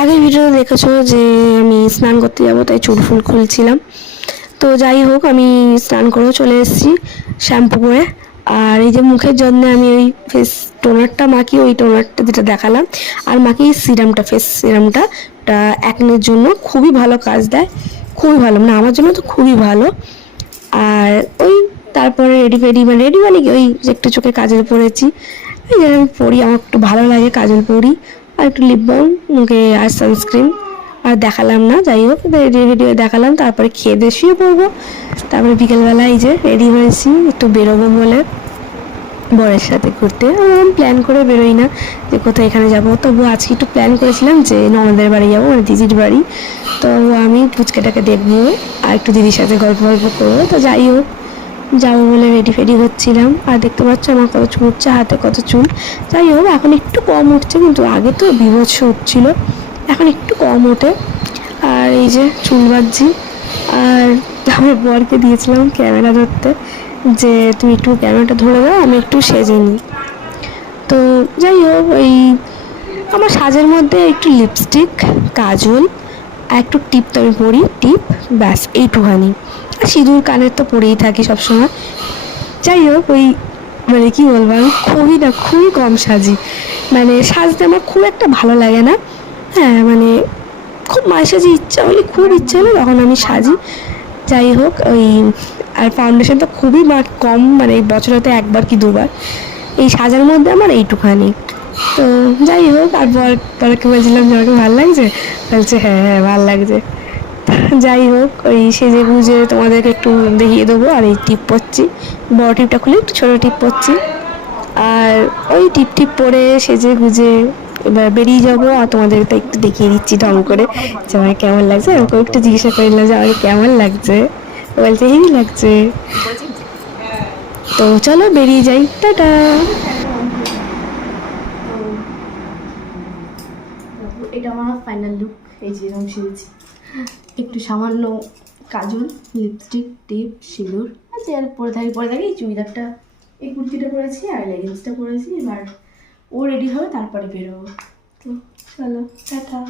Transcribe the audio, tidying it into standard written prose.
আগের ভিডিওতে দেখেছো যে আমি স্নান করতে যাবো, তাই চুল ফুল খুলছিলাম। তো যাই হোক, আমি স্নান করেও চলে এসেছি শ্যাম্পু করে। আর এই যে মুখের জন্য আমি ওই ফেস টোনারটা মাখি, ওই টোনারটা যেটা দেখালাম, আর মাখি সিরামটা, ফেস সিরামটা। ওটা অ্যাকনের জন্য খুবই ভালো কাজ দেয়, খুবই ভালো, মানে আমার জন্য তো খুবই ভালো। আর ওই তারপরে রেডি মানে কি, ওই একটু চোখে কাজল পরেছি, এই যে আমি পরি, আমার একটু ভালো লাগে কাজল পরি, আর একটু লিপ বাম মুখে, আর সানস্ক্রিন। আর দেখালাম না, যাই হোক রেডি হয়ে দেখালাম। তারপরে খেয়ে দিয়ে শুয়ে পড়বো। তারপরে বিকেলবেলা এই যে রেডি হয়েছি, একটু বেরোবো বলে বরের সাথে ঘুরতে। আমি প্ল্যান করে বেরোই না যে কোথায় এখানে যাবো, তবু আজকে একটু প্ল্যান করেছিলাম যে ননদের বাড়ি যাবো, মানে দিদির বাড়ি। তো আমি পুচকেটাকে দেখবো আর একটু দিদির সাথে গল্প করবো। তো যাই হোক, যাবো বলে রেডি হচ্ছিলাম। আর দেখতে পাচ্ছ আমার কত চুল উঠছে, হাতে কত চুল। যাই হোক, এখন একটু কম উঠছে, কিন্তু আগে তো বীভৎস উঠছিল, এখন একটু কম ওঠে। আর এই যে চুল বাঁধছি। আর আমার বরকে দিয়েছিলাম ক্যামেরা ধরতে, যে তুমি একটু ক্যামেরাটা ধরে দাও, আমি একটু সেজে নিই। তো যাই হোক, ওই আমার সাজের মধ্যে একটু লিপস্টিক, কাজল, আর একটু টিপ তো আমি পরি, টিপ, ব্যাস এইটুখানি। আর সিঁদুর কানের তো পরেই থাকি সবসময়। যাই হোক, ওই মানে কি বলবো, আমি খুবই কম সাজি, মানে সাজতে আমার খুব একটা ভালো লাগে না। হ্যাঁ, মানে খুব মাঝে সাঝে ইচ্ছা হলে, খুব ইচ্ছা হলে তখন আমি সাজি। যাই হোক, ওই আর ফাউন্ডেশন তো খুবই কম, মানে বছরে তো একবার কি দুবার। এই সাজার মধ্যে আমার এইটুখানি। তো যাই হোক, আর বরকে বলছিলাম যে আমাকে ভালো লাগছে, বলছে হ্যাঁ হ্যাঁ ভালো লাগছে। যাই হোক, ওই সেজে গুজে তোমাদেরকে একটু দেখিয়ে দেবো। আর এই টিপ পরছি, বড় টিপটা খুলে একটু ছোটো টিপ পরছি। আর ওই টিপ পরে সেজে গুজে এবার বেরিয়ে যাবো। আর তোমাদের তো একটু দেখিয়ে দিচ্ছি ঢং করে যে আমার কেমন লাগছে। ওকে একটু জিজ্ঞাসা করে নিলাম যে আমার কেমন লাগছে, বলছে হেভি লাগছে। তো চলো বেরিয়ে যাই, টাটা। এটা আমার ফাইনাল লুক, এই যে এরকম সেরেছি, একটু সামান্য কাজল, লিপস্টিক, টিপ, সিঁদুর আছে, আর পরে থাকি এই চুড়িদারটা, এই কুর্তিটা পরেছি আর লেগিংসটা পরেছি। এবার ও রেডি হবে, তারপরে বেরোবো। তো চলো, টাটা।